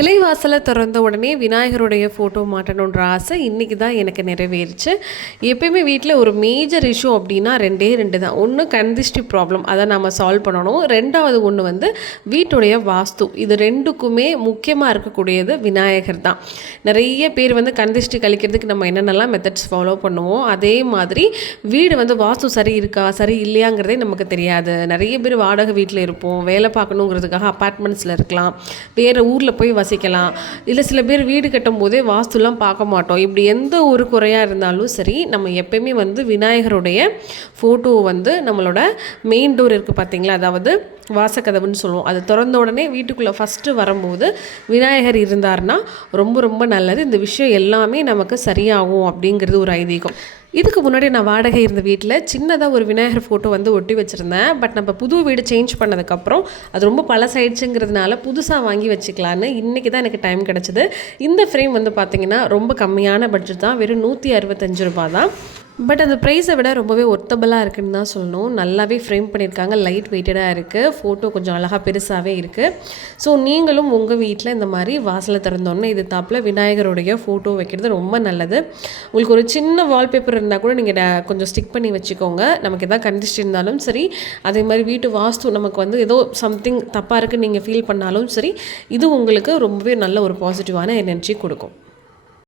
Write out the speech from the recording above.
நிலைவாசலை திறந்த உடனே விநாயகருடைய ஃபோட்டோ மாட்டணுன்ற ஆசை இன்றைக்கி தான் எனக்கு நிறைவேறிச்சு. எப்பயுமே வீட்டில் ஒரு மேஜர் இஷ்யூ அப்படின்னா ரெண்டு தான். ஒன்று கந்திஷ்டி ப்ராப்ளம், அதை நம்ம சால்வ் பண்ணணும். ரெண்டாவது ஒன்று வந்து வீட்டுடைய வாஸ்து. இது ரெண்டுக்குமே முக்கியமாக இருக்கக்கூடியது விநாயகர் தான். நிறைய பேர் வந்து கந்திஷ்டி கழிக்கிறதுக்கு நம்ம என்னென்னலாம் மெத்தட்ஸ் ஃபாலோ பண்ணுவோம், அதே மாதிரி வீடு வந்து வாஸ்து சரி இருக்கா சரி இல்லையாங்கிறதே நமக்கு தெரியாது. நிறைய பேர் வாடகை வீட்டில் இருப்போம், வேலை பார்க்கணுங்கிறதுக்காக அப்பார்ட்மெண்ட்ஸில் இருக்கலாம், வேறு ஊரில் போய் வசிக்கலாம். இல்லை சில பேர் வீடு கட்டும் போதே வாஸ்துலாம் பார்க்க மாட்டோம். இப்படி எந்த ஒரு குறையாக இருந்தாலும் சரி, நம்ம எப்பயுமே வந்து விநாயகருடைய ஃபோட்டோ வந்து நம்மளோட மெயின் டோர் இருக்குது பார்த்தீங்களா, அதாவது வாசக்கதவுன்னு சொல்லுவோம், அது திறந்த உடனே வீட்டுக்குள்ளே ஃபஸ்ட்டு வரும்போது விநாயகர் இருந்தார்னா ரொம்ப ரொம்ப நல்லது. இந்த விஷயம் எல்லாமே நமக்கு சரியாகும் அப்படிங்கிறது ஒரு ஐதீகம். இதுக்கு முன்னாடி நான் வாடகை இருந்த வீட்டில் சின்னதாக ஒரு விநாயகர் ஃபோட்டோ வந்து ஒட்டி வச்சுருந்தேன். பட் நம்ம புது வீடு சேஞ்ச் பண்ணதுக்கப்புறம் அது ரொம்ப பழசாயிடுச்சுங்கிறதுனால புதுசாக வாங்கி வச்சுக்கலான்னு இன்றைக்கி தான் எனக்கு டைம் கிடச்சிது. இந்த ஃப்ரேம் வந்து பார்த்திங்கன்னா ரொம்ப கம்மியான பட்ஜெட் தான், வெறும் 165 ரூபா தான். பட் அந்த ப்ரைஸை விட ரொம்பவே ஒர்த்தபுளாக இருக்குதுன்னு தான் சொல்லணும். நல்லாவே ஃப்ரேம் பண்ணியிருக்காங்க, லைட் வெயிட்டடாக இருக்குது, ஃபோட்டோ கொஞ்சம் அழகாக பெருசாகவே இருக்குது. ஸோ நீங்களும் உங்கள் வீட்டில் இந்த மாதிரி வாசலை திறந்தோன்னே இது தாப்பில் விநாயகருடைய ஃபோட்டோ வைக்கிறது ரொம்ப நல்லது. உங்களுக்கு ஒரு சின்ன வால்பேப்பர் இருந்தால் கூட நீங்கள் கொஞ்சம் ஸ்டிக் பண்ணி வச்சுக்கோங்க. நமக்கு எதாவது கண்டிஷன் இருந்தாலும் சரி, அதே மாதிரி வீட்டு வாஸ்து நமக்கு வந்து ஏதோ சம்திங் தப்பாக இருக்குன்னு நீங்கள் ஃபீல் பண்ணாலும் சரி, இது உங்களுக்கு ரொம்பவே நல்ல ஒரு பாசிட்டிவான எனர்ஜி கொடுக்கும்.